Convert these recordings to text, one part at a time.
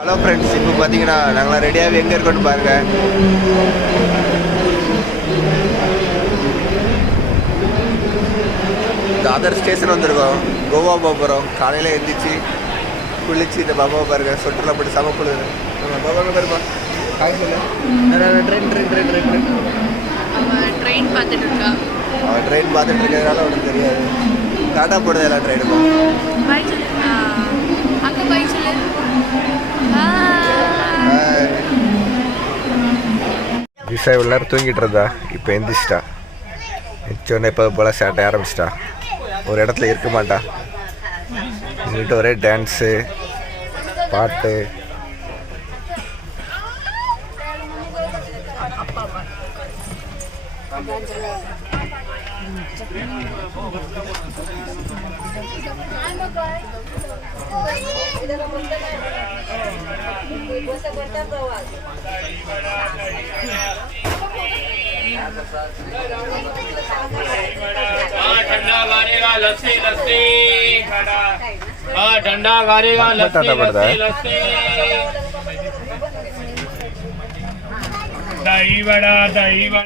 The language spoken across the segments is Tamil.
ஹலோ ஃப்ரெண்ட்ஸ், இப்போ பார்த்தீங்கன்னா நாங்களாம் ரெடியாகவே எங்கே இருக்கோன்னு பாருங்கள். இந்த அதர் ஸ்டேஷன் வந்திருக்கோம். கோவா போகிறோம். காலையில் எழுந்திரிச்சு குளிச்சு இந்த பாபாவை பாருங்க, சொட்டரில் போட்டு சமக்குழு பாபாங்க பாருப்பா. காய் சொல்லு. ட்ரெயின் பார்த்துட்டு இருக்கா. அவன் ட்ரெயின் பார்த்துட்டு இருக்கிறதுனால அவனுக்கு தெரியாது. டாட்டா போடுறது எல்லாம் ட்ரெயினுக்கும். அங்கே பாய் சொல்லு. திசா இவ்வளோ நேரம் தூங்கிட்டு இருந்தா, இப்போ எந்திரிச்சிட்டா. எந்திரிச்சோடனே இப்போ போல் சேட்டை ஆரம்பிச்சிட்டா. ஒரு இடத்துல இருக்க மாட்டா. எங்கிட்ட ஒரே டான்ஸு பாட்டு. ठंडा करेगा लस्सी लस्सी दही बड़ा दही बड़ा.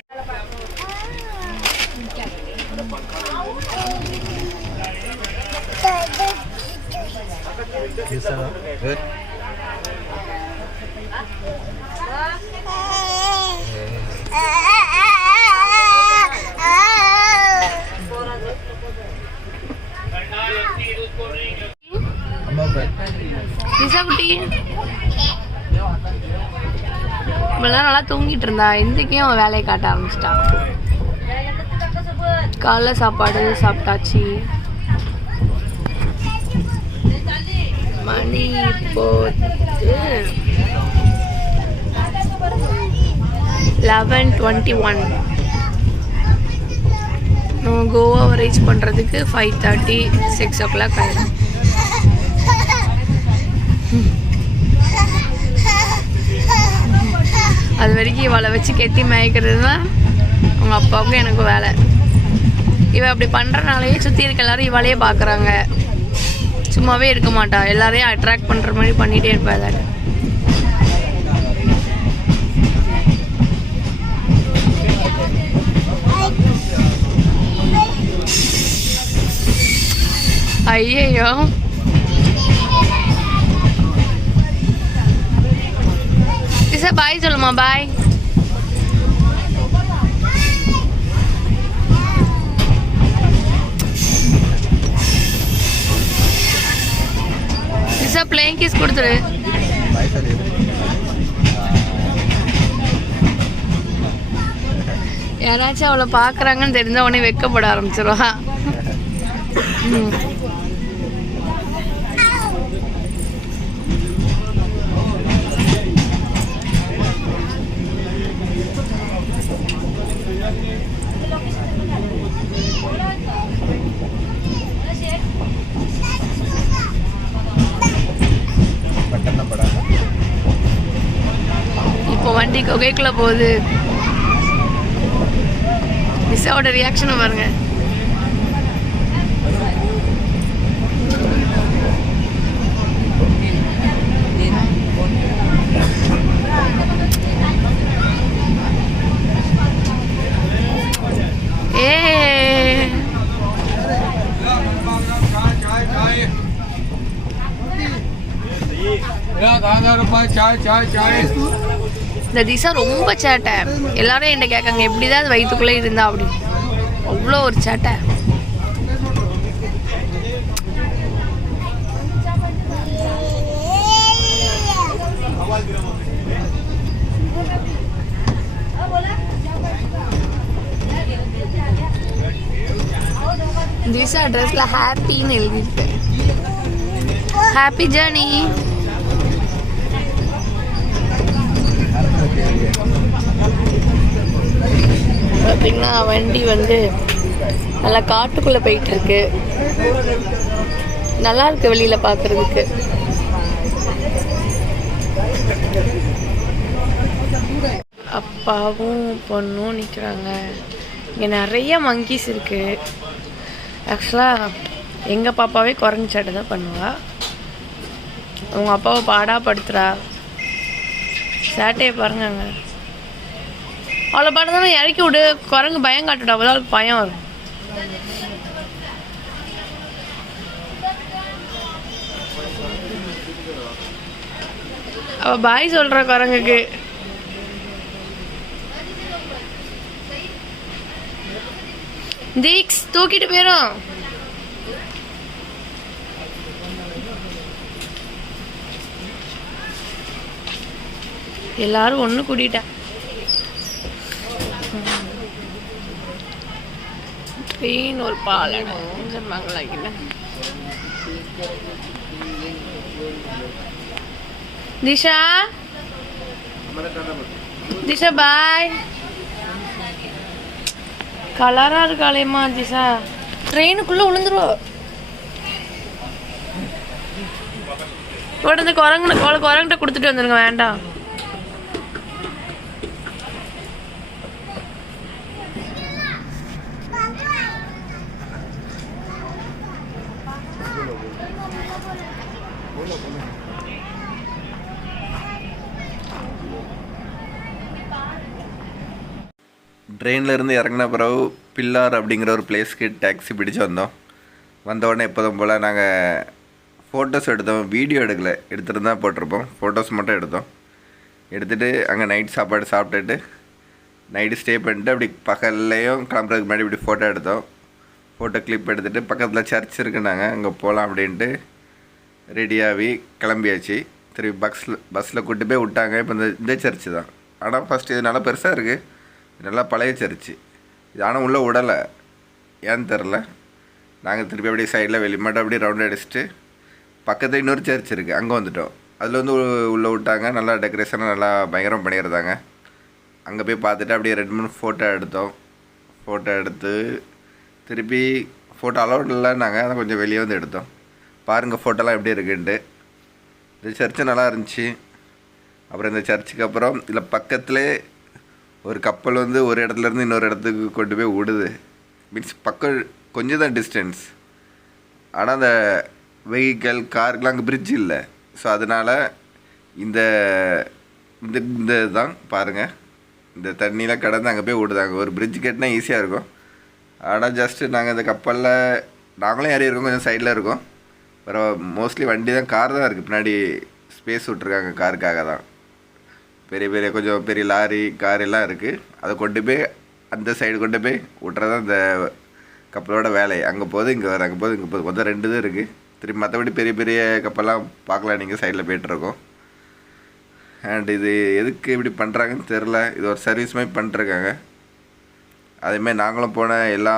இவெல்லாம் நல்லா தூங்கிட்டு இருந்தா. எந்திரிக்கையும் அவன் வேலையை காட்ட ஆரம்பிச்சிட்டான். காலைல சாப்பாடு சாப்பிட்டாச்சு. மணி இப்போ 11:21. நம்ம கோவாவை ரீச் பண்ணுறதுக்கு 5:30 6 o'clock ஆயிடும். அது வரைக்கும் இவளை வச்சு கெட்டி மேய்க்கிறது தான் அவங்க அப்பாவுக்கும் எனக்கும் வேலை. இவள் அப்படி பண்ணுறனாலேயே சுற்றி இருக்க எல்லாரும் இவளையே பார்க்குறாங்க. சும்மாவே இருக்க மாட்டா. எல்லாரையும் அட்ராக்ட் பண்ணுற மாதிரி பண்ணிகிட்டே இருப்பா. அதை ஐயோ பாய் சொல்லுமா. பாய். பிளேயிங் கிஸ் கொடுத்துரு. யாராச்சும் அவளை பார்க்குறாங்கன்னு தெரிஞ்ச உடனே வெக்கப்பட ஆரம்பிச்சிருவா. இப்போ வண்டி கொகைக்குள்ள போகுது. மிஸ்ஸாவோட ரியாக்ஷனை பாருங்க. இந்த திசா ரொம்ப சேட்டை. எல்லாரும் என்கிட்ட கேட்காங்க எப்படிதான் அது வயிற்றுக்குள்ளே இருந்தா அப்படின்னு. அவ்வளோ ஒரு சேட்டை. திசா ட்ரெஸ்ல ஹாப்பின்னு எழுதிருக்கு. Happy journey. பார்த்தீங்கன்னா வண்டி வந்து நல்லா காட்டுக்குள்ளே போயிட்டுருக்கு. நல்லா இருக்கு வெளியில் பார்க்குறதுக்கு. அப்பாவும் பொண்ணும் நிற்கிறாங்க. இங்கே நிறைய மங்கீஸ் இருக்குது. ஆக்சுவலாக எங்கள் பாப்பாவே குரங்கு சேட்டை தான் பண்ணுவாள். உங்கள் அப்பாவை பாடா படுத்துறா. சேட்டையை பாருங்க அங்கே. அவளை பாடுதானே இறக்கி விடு. குரங்கு பயம் காட்டுடா, அப்போதான் அவளுக்கு பயம் வரும். அவ பாய் சொல்ற குரங்குக்கு. தீக்ஸ் தூக்கிட்டு போயிடும். எல்லாரும் ஒன்று கூட்டிட்டா. ட்ரெயின் ஒரு பாலம் திஷா. திஷா பாய். கலரா இருக்காளேம்மா திஷா. ட்ரெயினுக்குள்ள விழுந்துருவோம். உடனே குரங்கிட்ட கொடுத்துட்டு வந்துருங்க. வேண்டாம். ட்ரெயினில் இருந்து இறங்கின பிறகு பில்லார் அப்படிங்கிற ஒரு பிளேஸ்க்கு டாக்ஸி பிடிச்சு வந்தோம். வந்தவுடனே எப்போதும் போல் நாங்கள் ஃபோட்டோஸ் எடுத்தோம். வீடியோ எடுக்கலை, எடுத்துகிட்டு தான் போட்டிருப்போம். ஃபோட்டோஸ் மட்டும் எடுத்தோம். எடுத்துகிட்டு அங்கே நைட் சாப்பாடு சாப்பிட்டுட்டு நைட்டு ஸ்டே பண்ணிட்டு அப்படி பகல்லையும் கிளம்புறதுக்கு முன்னாடி இப்படி ஃபோட்டோ எடுத்தோம். ஃபோட்டோ கிளிப் எடுத்துகிட்டு பக்கத்தில் சர்ச் இருக்குன்னாங்க, அங்கே போகலாம் அப்படின்ட்டு ரெடியாகி கிளம்பியாச்சு. திரும்பி பஸ்ஸில் கூட்டு போய் விட்டாங்க. இப்போ இந்த சர்ச்சு தான். ஆனால் ஃபஸ்ட்டு இது நல்லா பெருசாக இருக்குது, நல்லா பழைய சர்ச்சு இது. ஆனால் உள்ளே விடலை, ஏன்னு தெரில. நாங்கள் திருப்பி அப்படியே சைடில் வெளிமாட்டம் அப்படியே ரவுண்ட் அடிச்சுட்டு பக்கத்தில் இன்னொரு சர்ச் இருக்குது, அங்கே வந்துவிட்டோம். அதில் வந்து உள்ளே விட்டாங்க. நல்லா டெக்கரேஷனாக நல்லா பயங்கரம் பண்ணியிருந்தாங்க. அங்கே போய் பார்த்துட்டு அப்படியே 2-3 ஃபோட்டோ எடுத்தோம். ஃபோட்டோ எடுத்து திருப்பி ஃபோட்டோ அலௌட் இல்லைன்னாங்க, அதை கொஞ்சம் வெளியே வந்து எடுத்தோம். பாருங்கள் ஃபோட்டோலாம் எப்படி இருக்குன்ட்டு. இந்த சர்ச்சு நல்லா இருந்துச்சு. அப்புறம் இந்த சர்ச்சுக்கு அப்புறம் இதில் பக்கத்துலேயே ஒரு கப்பல் வந்து ஒரு இடத்துலேருந்து இன்னொரு இடத்துக்கு கொண்டு போய் விடுது. மீன்ஸ் பக்கம் கொஞ்சம் தான் டிஸ்டன்ஸ். ஆனால் அந்த வெஹிக்கல் காருக்கெலாம் அங்கே பிரிட்ஜ் இல்லை. ஸோ அதனால் இந்த இந்த தான் பாருங்கள், இந்த தண்ணியில் கடந்து அங்கே போய் விடுதாங்க. ஒரு பிரிட்ஜ் கட்டினா ஈஸியாக இருக்கும். ஆனால் ஜஸ்ட்டு நாங்கள் இந்த கப்பலில் நாங்களும் ஏறி இருக்கோம், கொஞ்சம் சைடில் இருக்கோம். அப்புறம் மோஸ்ட்லி வண்டி தான், கார் தான் இருக்குது. பின்னாடி ஸ்பேஸ் விட்ருக்காங்க காருக்காக தான். பெரிய கொஞ்சம் பெரிய லாரி கார் எல்லாம் இருக்குது. அதை கொண்டு போய் அந்த சைடு கொண்டு போய் விட்றது அந்த கப்பலோட வேலை. அங்கே போகுது இங்கே வர, அங்கே போகுது இங்கே போகுது. மொத்தம் 2 தான் இருக்குது. திரும்பி மற்றபடி பெரிய கப்பல்லாம் பார்க்கலாம் நீங்கள் சைடில் போய்ட்டுருக்கோம். அண்ட் இது எதுக்கு இப்படி பண்ணுறாங்கன்னு தெரில. இது ஒரு சர்வீஸ் மாதிரி பண்ணிட்டுருக்காங்க. அதேமாதிரி நாங்களும் போன எல்லா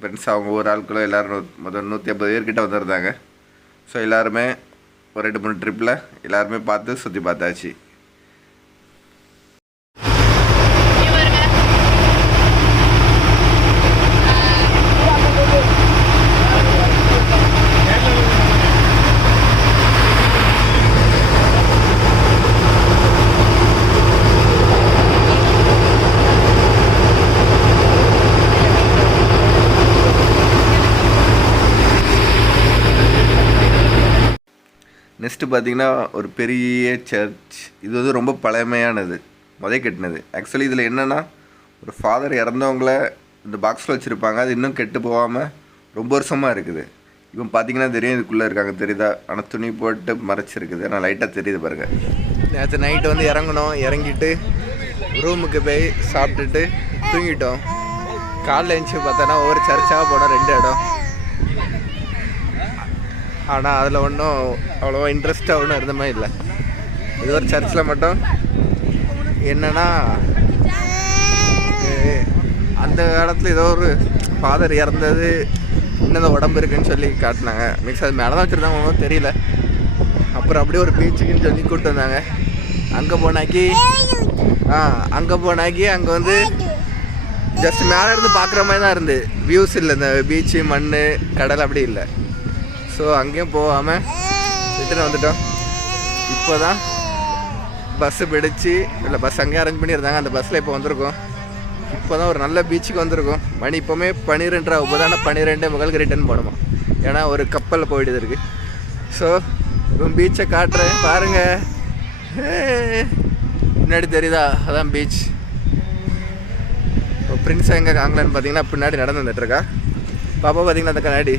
ஃப்ரெண்ட்ஸ் அவங்க ஊர் ஆட்களும் எல்லோரும் மொத்தம் 150 பேர்கிட்ட வந்துருந்தாங்க. ஸோ எல்லாருமே ஒரு 2-3 ட்ரிப்பில் எல்லாருமே பார்த்து சுற்றி பார்த்தாச்சு. நெக்ஸ்ட்டு பார்த்திங்கன்னா ஒரு பெரிய சர்ச். இது வந்து ரொம்ப பழமையானது, கட்டினது. ஆக்சுவலி இதில் என்னென்னா ஒரு ஃபாதர் இறந்தவங்கள இந்த பாக்ஸில் வச்சுருப்பாங்க. அது இன்னும் கெட்டு போகாமல் ரொம்ப வருஷமாக இருக்குது. இப்போ பார்த்திங்கன்னா தெரியும், இதுக்குள்ளே இருக்காங்க தெரியுதா. ஆனால் துணி போட்டு மறைச்சிருக்குது. ஆனால் லைட்டாக தெரியுது பாருங்கள். நேற்று நைட்டு வந்து இறங்கணும். இறங்கிட்டு ரூமுக்கு போய் சாப்பிட்டுட்டு தூங்கிட்டோம். காலைல எழுந்துச்சி பார்த்தோன்னா ஒவ்வொரு சர்ச்சாக போனோம், 2 இடம். ஆனால் அதில் ஒன்றும் அவ்வளோவா இன்ட்ரெஸ்ட்டாக ஒன்றும் இருந்த மாதிரி இல்லை. இது ஒரு சர்ச்சில் மட்டும் என்னென்னா அந்த காலத்தில் ஏதோ ஒரு ஃபாதர் இறந்தது, இன்னும் உடம்பு இருக்குன்னு சொல்லி காட்டினாங்க. மீன்ஸ் அது மேலே தான் வச்சுருந்தாங்க, ஒன்றும் தெரியல. அப்புறம் அப்படியே ஒரு பீச்சுக்குன்னு சொல்லி கூப்பிட்டு வந்தாங்க. அங்கே போனாக்கி அங்கே வந்து ஜஸ்ட் மேலே இருந்து பார்க்குற மாதிரி தான் இருந்து, வியூஸ் இல்லை. இந்த பீச்சு, மண், கடல் அப்படி இல்லை. ஸோ அங்கேயும் போகாமல் ரிட்டர்ன் வந்துட்டோம். இப்போ தான் பஸ்ஸு பிடிச்சி இல்லை, பஸ் அங்கேயே அரேஞ்ச் பண்ணியிருந்தாங்க. அந்த பஸ்ஸில் இப்போ வந்திருக்கோம். இப்போ தான் ஒரு நல்ல பீச்சுக்கு வந்திருக்கோம். மணி இப்போவுமே 12 இப்போ தானே 12 ரிட்டர்ன் போகணுமா. ஏன்னா ஒரு கப்பலில் போயிட்டு இருக்குது. ஸோ பீச்சை காட்டுறேன் பாருங்க. முன்னாடி தெரியுதா? அதான் பீச். இப்போ பிரின்ஸ் எங்கே காங்கலான்னு பார்த்தீங்கன்னா பின்னாடி நடந்து வந்துட்டுருக்கா. பாப்பா பார்த்தீங்கன்னா அந்த கண்ணாடி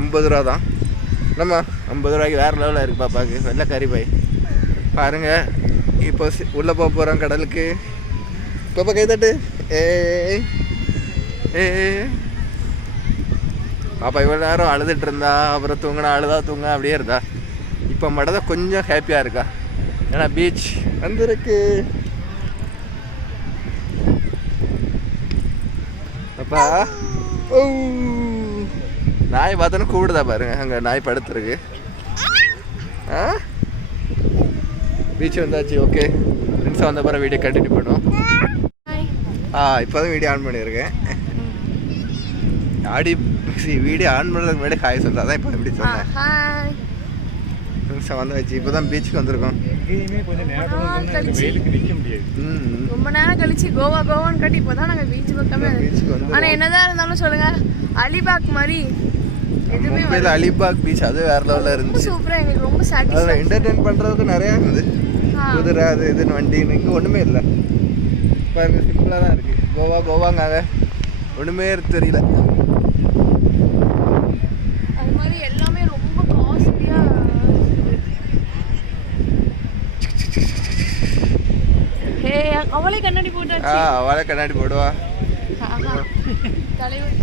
50 ரூபா தான். நம்ம 50 ரூபாய்க்கு வேறு லெவலில் இருக்குது பாப்பாவுக்கு. வெள்ளை கறி பாய் பாருங்கள். இப்போ உள்ளே போக போகிறோம் கடலுக்கு. பாப்பா கை தட்டு. பாப்பா இவ்வளோ நேரம் அழுதுட்டு இருந்தா, அப்புறம் தூங்கினா தூங்க அப்படியே இருந்தா. இப்போ மட்டும் தான் கொஞ்சம் ஹாப்பியாக இருக்கா. ஏன்னா பீச் வந்துருக்கு. அப்பா ஓ நாய் பார்த்தோன்னு கூப்பிடுதா பாருங்க. அங்கே நாய் படுத்துருக்கு. பீச் வந்தாச்சு. ஓகே ஃப்ரெண்ட்ஸாக வந்த பிறகு வீடியோ கண்டினியூ பண்ணுவோம். இப்போ தான் வீடியோ ஆன் பண்ணியிருக்கேன். வீடியோ ஆன் பண்ணுறதுக்கு முன்னாடி ஹாய் சொல்கிறா தான் இப்போ எப்படி சொன்னேன். ஃப்ரெண்ட்ஸாக வந்தாச்சு. இப்போ தான் பீச்சுக்கு வந்திருக்கோம். ரொம்ப நேரம் கழிச்சு கோவான்னு கட்டி இப்போ தான் நாங்கள் பீச் பக்கமே. ஆனால் என்னதான் இருந்தாலும் சொல்லுங்க, அலிபாக் மாதிரி மும்பையில் அலிபாக் பீச் அது வேற லெவலில் இருந்துச்சு. சூப்பராக எங்களுக்கு ரொம்ப சாட்டிஸ்ஃபை. என்டர்டெயின் பண்ணுறதுக்கு நிறையா இருந்தது. குதிரை அது இதுன்னு வண்டின்னு இங்கே ஒன்றுமே இல்லை. பாருங்க சிம்பிளாக தான் இருக்குது. கோவாங்காக ஒன்றுமே தெரியல. அது மாதிரி எல்லாமே ரொம்ப காஸ்ட்லியாக. அவளே கண்ணாடி போட்டாச்சு. அவளே கண்ணாடி போடுவா. தலைவர்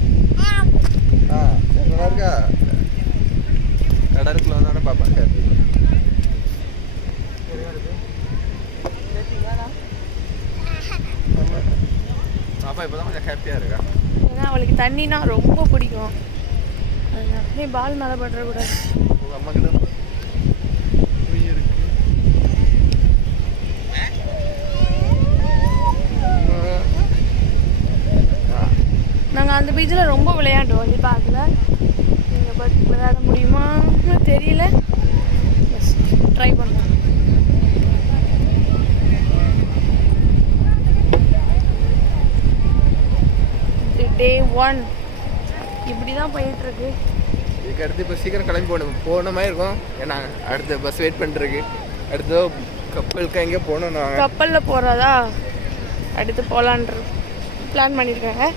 நல்லா இருக்கா? கடலுக்குள்ள வந்தானே பாப்பாங்க. பாப்பா இப்போதான் கொஞ்சம் ஹாப்பியாக இருக்கா. ஏன்னா அவளுக்கு தண்ணினா ரொம்ப பிடிக்கும். நீ பால் மேலே பட்டுறக்கூடாது. அம்மா கிட்ட நாங்கள் அந்த பீச்சில் ரொம்ப விளையாண்டோம். அலிபாகில் நீங்கள் விளையாட முடியுமா தெரியல. எஸ் ட்ரை பண்ணுறோம். டே 1 இப்படி தான் போயிட்டுருக்கு. இதுக்கு அடுத்து இப்போ சீக்கிரம் கிளம்பி போன மாதிரி இருக்கும். ஏன்னா அடுத்த பஸ் வெயிட் பண்ணிருக்கு. அடுத்து கப்பலுக்கு எங்கேயோ போகணும். கப்பலில் போகிறதா அடுத்து போகலான்ற பிளான் பண்ணியிருக்காங்க.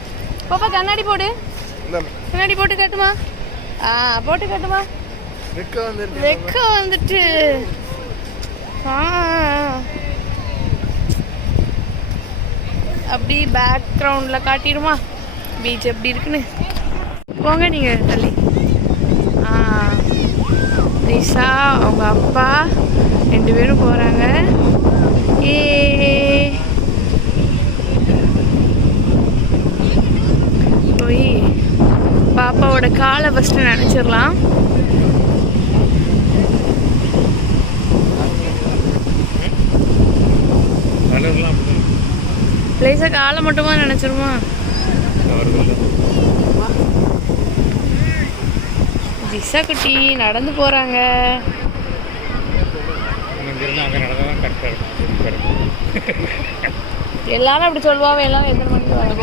பாப்பா கண்ணாடி போடு. கண்ணாடி போட்டு காட்டுமா? போட்டு காட்டுமா? வெக்க வந்துட்டு. அப்படி பேக்ரவுண்டில் காட்டிடுமா பீச் எப்படி இருக்குன்னு? போங்க நீங்கள் தள்ளி. நிஷா அவங்க அப்பா 2 பேரும் போகிறாங்க. போய் பாப்பாவோட காலை ஃபஸ்ட்டு நினச்சிடலாம். லேசாக காலை மட்டுமா நினச்சிருமா? ஜிஷா குட்டி நடந்து போகிறாங்க. எல்லாரும் அப்படி சொல்லுவாங்க. எல்லாரும் எத்தனை மணிக்கு வராங்க?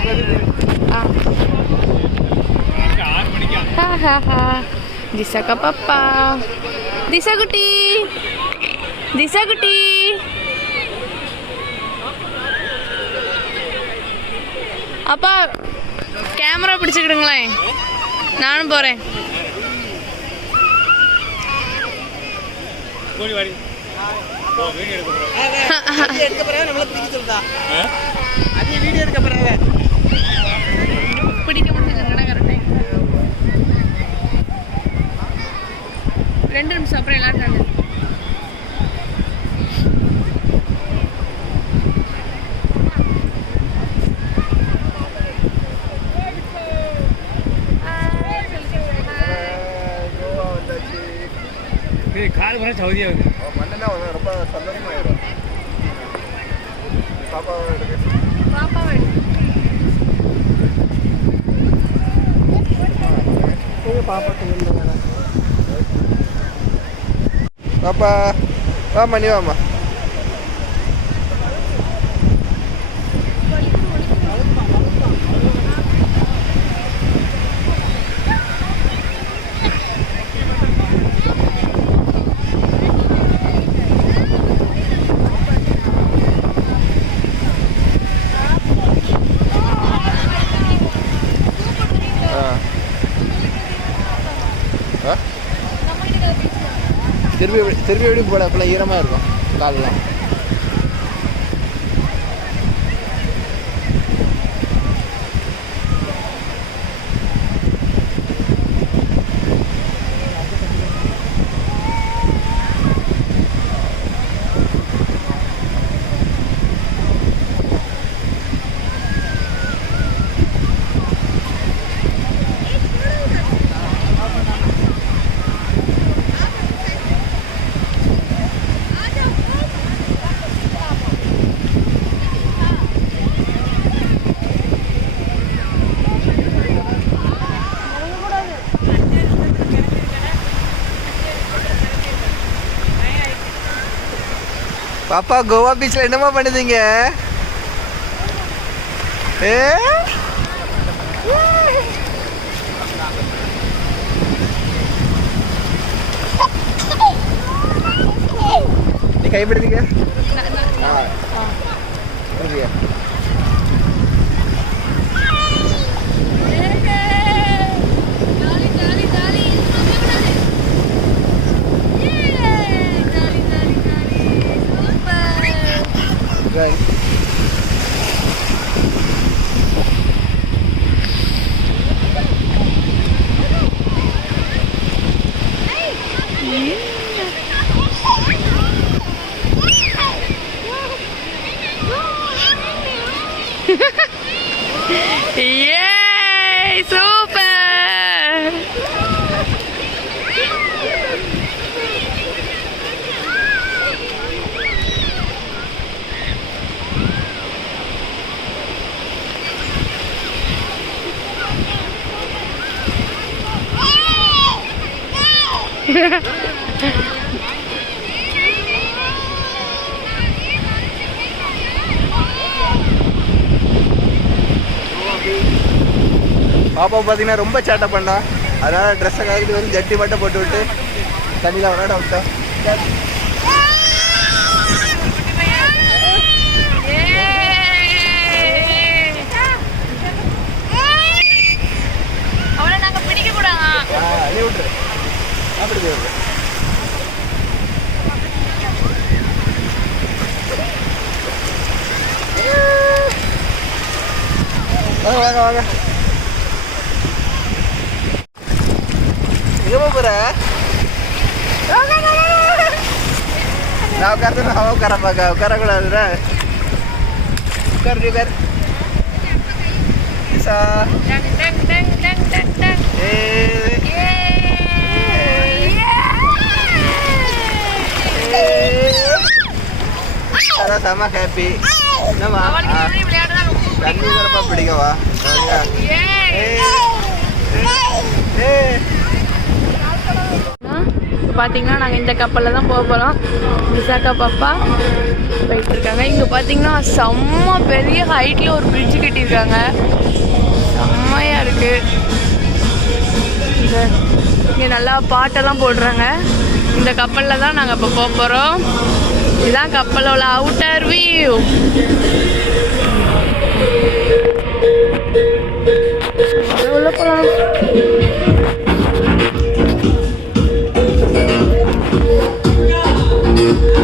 Disa ka papa. Disa குட்டி. Disa குட்டி. அப்பா கேமரா பிடிச்சுக்கிடுங்களேன். நானும் போறேன். பிடிக்க முடிஞ்சுக்கணும் கரெக்டாக. 2 நிமிஷம் அப்புறம் எல்லாரும் கால் வர சவுதியா வந்து மண்ணெல்லாம் ரொம்ப சந்தோஷமாயிடும். பாப்பாவை எடுக்க பாப்பா வாமா நீ வாமா. திருப்பி எப்படி போல அப்பெல்லாம் ஈரமாக இருக்கும் காலெலாம். பாப்பா கோவா பீச்சில் என்னமா பண்ணுதீங்க? நீ கைப்பிடிங்க. Right. Yay! Super! பாப்பா பார்த்தீங்கன்னா ரொம்ப சேட்டை பண்ணா. அதனால் ட்ரெஸ்ஸை கழிட்டு வரும் ஜட்டி மட்டும் போட்டு விட்டு தண்ணியில் விளையாட விட்டோம். அவனை நாங்கள் பிடிக்கக்கூடாதா? அள்ளி விட்டுரு. அப்படி விட்டுரு. வாங்க வாங்க வாங்க. எங்கே போகிற? நான் உட்காந்து நான் உட்காரப்பாக்கா உட்காரக்கூடாதுடா. உட்காரு உட்கார். அதான் செம்ம ஹாப்பி. என்னம்மா தண்ணி வரப்பா பிடிக்கவா? இப்போ பார்த்தீங்கன்னா நாங்கள் இந்த கப்பலில் தான் போக போகிறோம். விசாக்கா பாப்பா போயிட்டு இருக்காங்க. இங்கே பார்த்தீங்கன்னா செம்ம பெரிய ஹைட்டில் ஒரு பிரிட்ஜு கட்டியிருக்காங்க. செம்மையாக இருக்குது. இங்கே நல்லா பாட்டெல்லாம் போடுறாங்க. இந்த கப்பலில் தான் நாங்கள் இப்போ போக போகிறோம். இதுதான் கப்பலோட அவுட்டர் வியூ. உள்ள போகலாம்.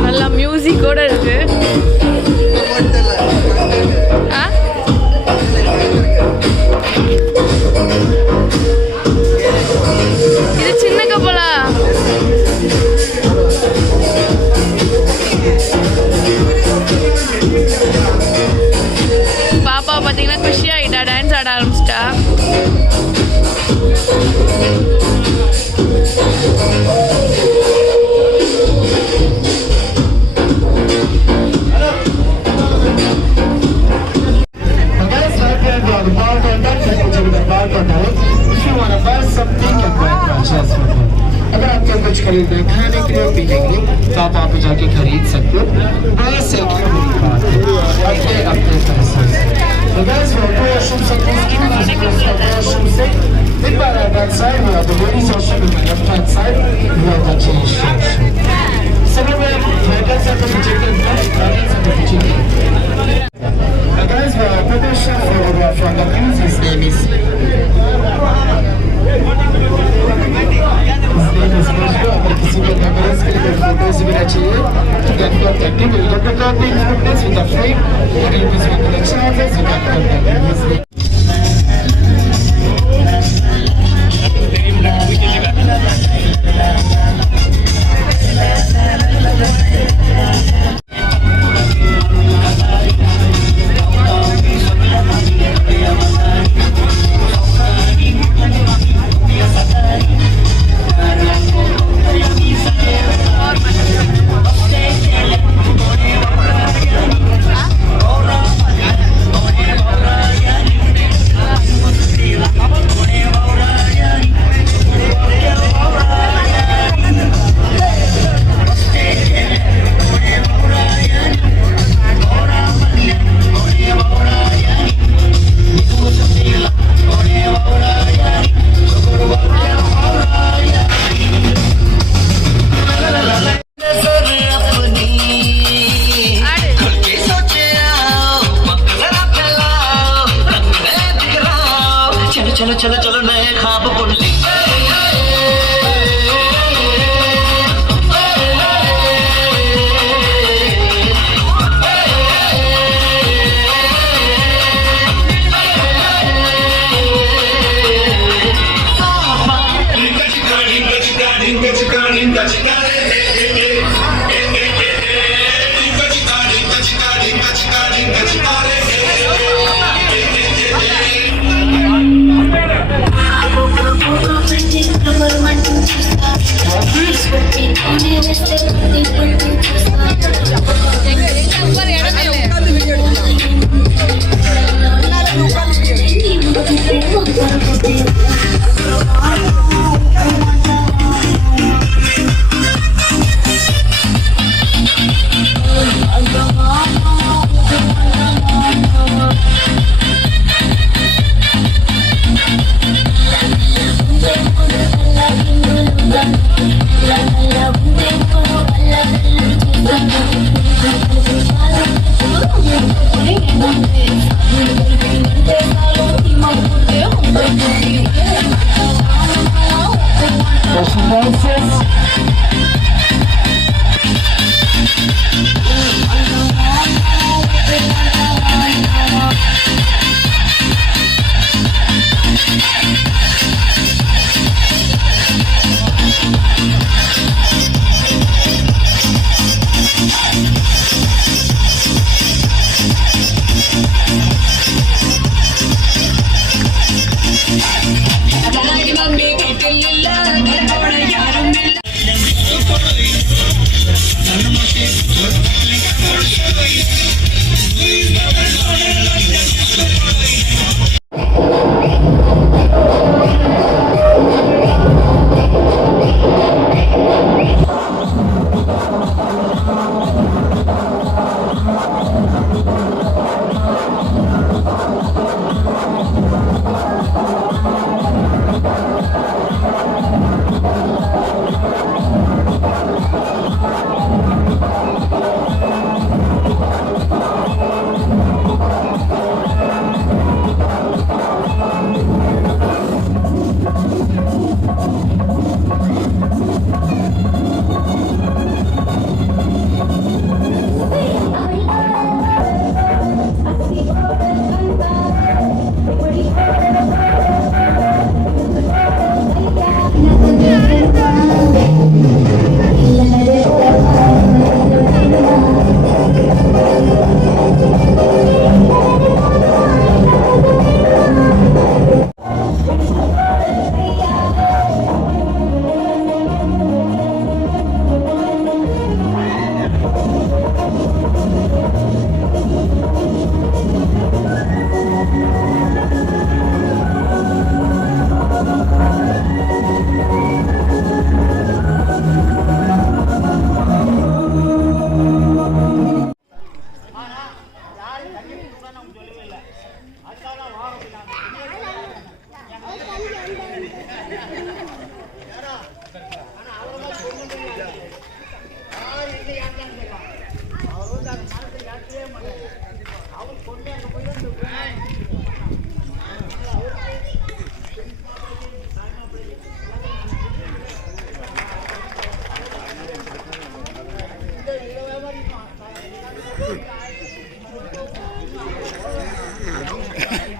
நல்லா மியூசிக்கோட இருக்கு. இது சின்ன கப்பலா? பாப்பா பார்த்தீங்கன்னா குஷி ஆகிட்டா, டான்ஸ் ஆட ஆரம்பிச்சிட்டா. Fitness with the frame, help us with the charges, you can contact. चलो चलो चलो नए ख्वाब बुन ले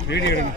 வீடியோ எடுங்க.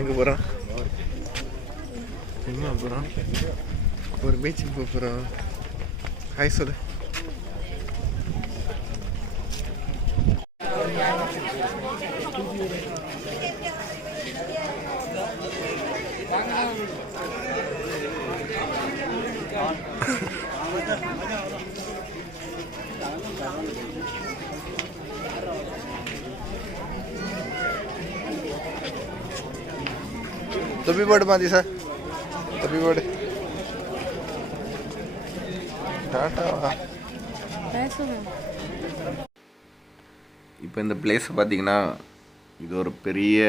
எங்கே போகிறோம்? எங்கே போகிறோம்? ஒரு பீச்சுக்கு போக போகிறோம். ஹாய் சொல்லு. தொப்பி போடு மாதி சார், தொப்பி போடு. டாட்டாவா? இப்போ இந்த பிளேஸ் பார்த்தீங்கன்னா இது ஒரு பெரிய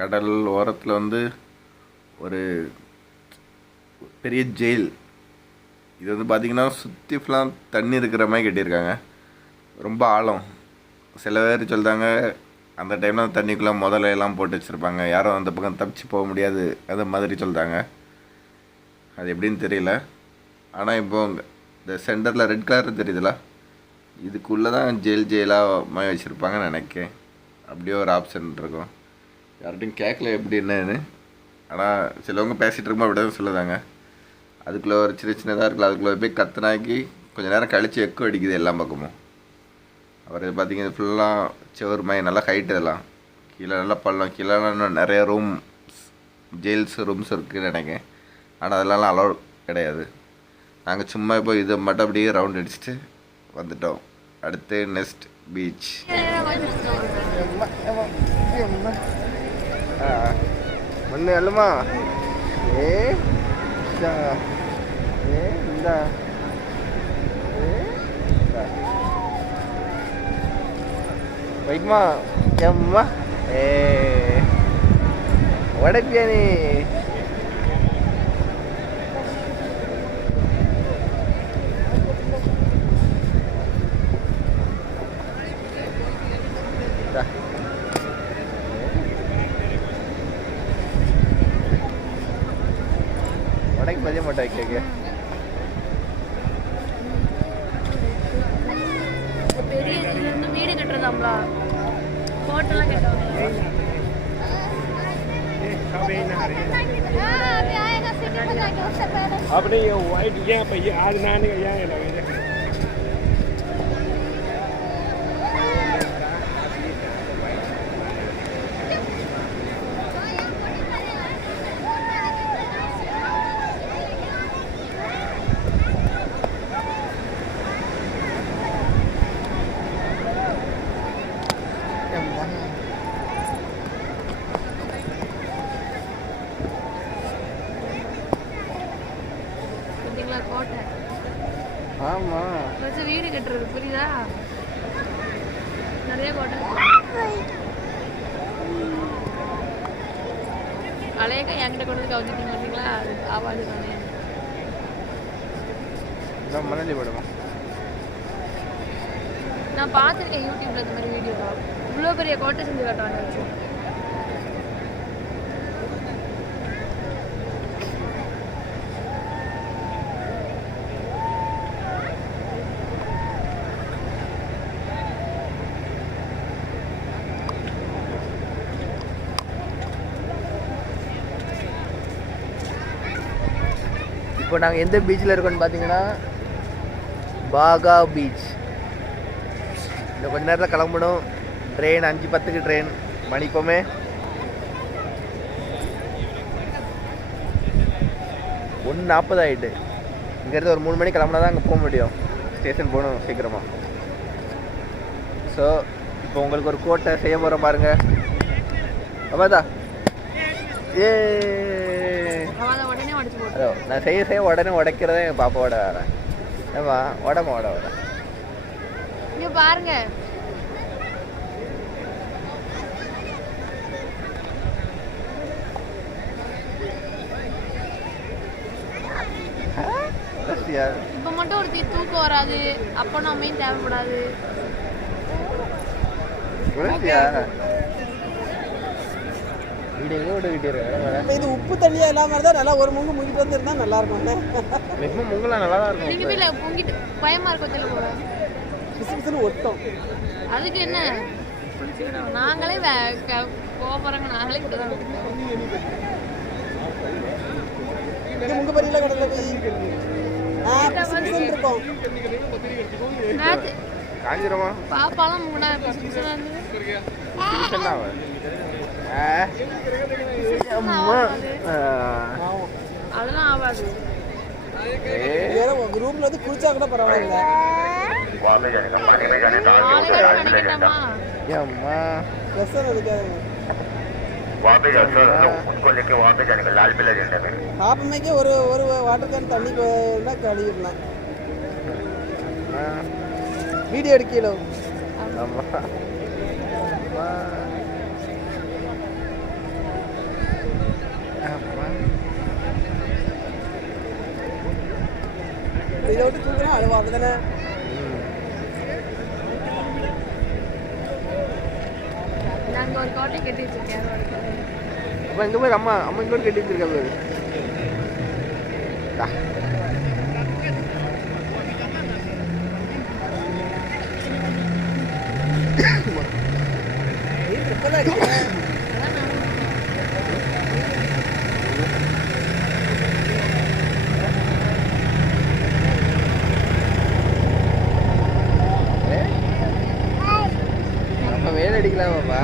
கடல் ஓரத்தில் வந்து ஒரு பெரிய ஜெயில். இது வந்து பார்த்திங்கன்னா சுற்றி ஃபுல்லாக தண்ணி இருக்கிற மாதிரி கட்டியிருக்காங்க. ரொம்ப ஆழம். சில பேர் சொல்கிறாங்க அந்த டைமில் தண்ணிக்குள்ளே முதல்ல எல்லாம் போட்டு வச்சுருப்பாங்க, யாரும் அந்த பக்கம் தப்பிச்சு போக முடியாது அந்த மாதிரி சொல்கிறாங்க. அது எப்படின்னு தெரியல. ஆனால் இப்போ இந்த சென்டரில் ரெட் கலர் தெரியுதுல, இதுக்குள்ளே தான் ஜெயிலாக மாதிரி வச்சுருப்பாங்கன்னு நினைக்கிறேன். அப்படியே ஒரு ஆப்ஷன் இருக்கும். யார்கிட்டையும் கேட்கல எப்படி என்னன்னு. ஆனால் சிலவங்க பேசிகிட்டு இருக்கும்போது அப்படி தான் சொல்லுதாங்க. அதுக்குள்ளே ஒரு சின்னதாக இருக்குல்ல, அதுக்குள்ளே போய் கத்துனாக்கி கொஞ்சம் நேரம் கழித்து எக்கோ அடிக்குது எல்லா பக்கமும். அப்புறம் இது பார்த்திங்கன்னா ஃபுல்லாக செவர் மாதிரி நல்லா ஹைட். இதெல்லாம் கீழே நல்லா பள்ளம். கீழே இன்னும் நிறைய ஜெயில்ஸ் ரூம்ஸ் இருக்குதுன்னு நினைக்கிறேன். ஆனால் அதெல்லாம் அலோட் கிடையாது. நாங்கள் சும்மா இப்போ இதை மட்டும் அப்படியே ரவுண்ட் அடிச்சுட்டு வந்துட்டோம். அடுத்து நெக்ஸ்ட் பீச். ஒன்று அல்லமா ஏ இந்த வைமா எம்மா ஏ உடைப்பியா நீ? உடைக்கு பதிய மாட்டா கேட்க. பெரிய இதுல இருந்து வீடு கட்டுறதாம்ல, ஹோட்டல்லாம் கட்டுவாங்க. अपने ये वाइट यहाँ पे ये आज नहाने का यहाँ लगे கோட்டை. ஆமா, வச்சு வீடு கட்டுறது புரியுதா? நிறைய கோட்டை. அலையக்கா என்கிட்ட கொண்டு வந்து கவுத்திட்டீங்க பார்த்தீங்களா? ஆவாது தானே. மணலி போடுமா? நான் பார்த்துருக்கேன் யூடியூப்ல இந்த மாதிரி வீடியோலாம். இவ்வளோ பெரிய கோட்டை செஞ்சு காட்டுவாங்க வச்சு. இப்போ நாங்கள் எந்த பீச்சில் இருக்கோம்னு பார்த்தீங்கன்னா பாகா பீச். இந்த கொஞ்ச நேரத்தில் கிளம்பணும். Train 5:10 train. மணி இப்போமே 1:40 ஆகிட்டு. இங்கேருந்து ஒரு 3 மணி கிளம்புனா தான் அங்கே போக முடியும். ஸ்டேஷன் போகணும் சீக்கிரமாக. ஸோ இப்போ உங்களுக்கு ஒரு கோட்டை செய்ய போகிறோம் பாருங்க. அப்பாதா ஏ உடனே உடச்சு போட்டு. ஹலோ, நான் செய்ய உடனே உடைக்கிறதே எங்கள் பாப்பாவோட வேலை. ஏமா உடமா உட இங்க பாருங்க. இப்ப மட்டும் ஒரு தூக்கம் வராது. அப்போ நம்மையும் தேவைப்படாது. இது உப்பு தண்ணியா இல்லாம இருந்தா நல்லா ஒரு முங்கு முங்கிட்டு வந்துருந்தா நல்லா இருக்கும். முங்கலாம் நல்லா தான் இருக்கும். நீங்க வீட்ல பொங்கிட்டு பயமா இருக்கும் தெரியல போல. பிசுபிசுன்னு ஒட்டும். அதுக்கு என்ன நாங்களே போறோங்க. நாங்களே கூட தான் முங்க பறியில கடல்ல போய் பிசுபிசுன்னு இருக்கும். காஞ்சிரமா பாப்பாலாம் முங்கடா பிசுபிசுன்னு அதெல்லாம் ஆகாது. ரூம்ல வந்து குளிச்சா கூட பரவாயில்ல. பாப்பமைக்கு ஒரு வாட்டர் கேன் தண்ணி கழுவிடலாம். வீடியோ எடுக்கணும். இதை விட்டு தூக்கினா அழுவா. அப்படிதானே? நாங்கள் ஒரு கோட்டை கட்டி வச்சிருக்கேன். இங்கே போய் அம்மா இங்கே கட்டி வச்சிருக்கா பேரு. வேலை அடிக்கலாமாப்பா?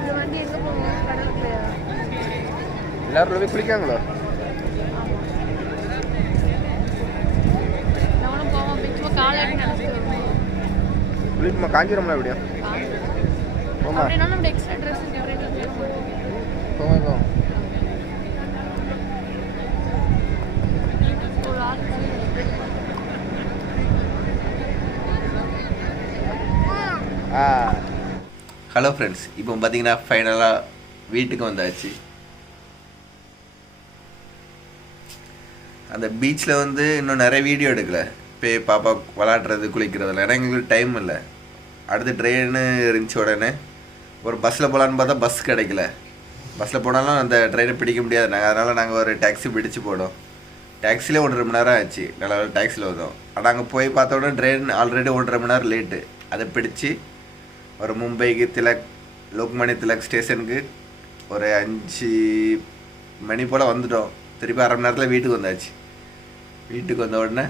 இந்த வண்டி எங்கே போங்க? கடலுக்குலையா? எல்லாரும் போய் குளிக்காங்களோ? நம்மளும் போவோம். சும்மா காலையில் நினைச்சிட்டு வருவோம். குளிக்குமா? காஞ்சிரம்லாம் எப்படியா? அப்படின்னா நம்ம எக்ஸ்ட்ரா ட்ரெஸ் போவோம். ஹலோ ஃப்ரெண்ட்ஸ், இப்போ பார்த்தீங்கன்னா ஃபைனலாக வீட்டுக்கு வந்தாச்சு. அந்த பீச்சில் வந்து இன்னும் நிறைய வீடியோ எடுக்கலை. போய் பாப்பா விளாட்றது குளிக்கிறதில்ல. ஏன்னா எங்களுக்கு டைம் இல்லை. அடுத்து ட்ரெயின் இருந்துச்சு. உடனே ஒரு பஸ்ஸில் போகலான்னு பார்த்தா பஸ் கிடைக்கல. பஸ்ஸில் போனாலும் அந்த ட்ரெயினை பிடிக்க முடியாது. அதனால் நாங்கள் ஒரு டாக்ஸி பிடிச்சி போனோம். டாக்ஸிலே 1.5 மணி நேரம் ஆச்சு. நல்லா டாக்ஸியில் வந்தோம். ஆனால் அங்கே போய் பார்த்தோன்னா ட்ரெயின் ஆல்ரெடி 1.5 மணி நேரம் லேட்டு. அதை பிடிச்சி ஒரு மும்பைக்கு லோக்மானிய திலக் ஸ்டேஷனுக்கு ஒரு 5 மணி போல் வந்துட்டோம். திருப்பி 1/2 மணி நேரத்தில் வீட்டுக்கு வந்தாச்சு. வீட்டுக்கு வந்த உடனே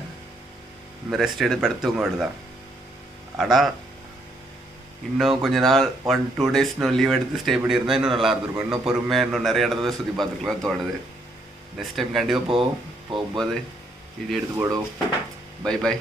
ரெஸ்ட் எடுத்து படுத்தவங்க தான். ஆனால் இன்னும் கொஞ்ச நாள் 1-2 டேஸ் இன்னும் லீவ் எடுத்து ஸ்டே பண்ணியிருந்தால் இன்னும் நல்லா இருந்திருக்கும். இன்னும் பொறுமையாக இன்னும் நிறைய இடத்த சுற்றி பார்த்துருக்கலாம் தோணுது. நெக்ஸ்ட் டைம் கண்டிப்பாக போகும்போது வீடியோ எடுத்து போடுவோம். Bye bye.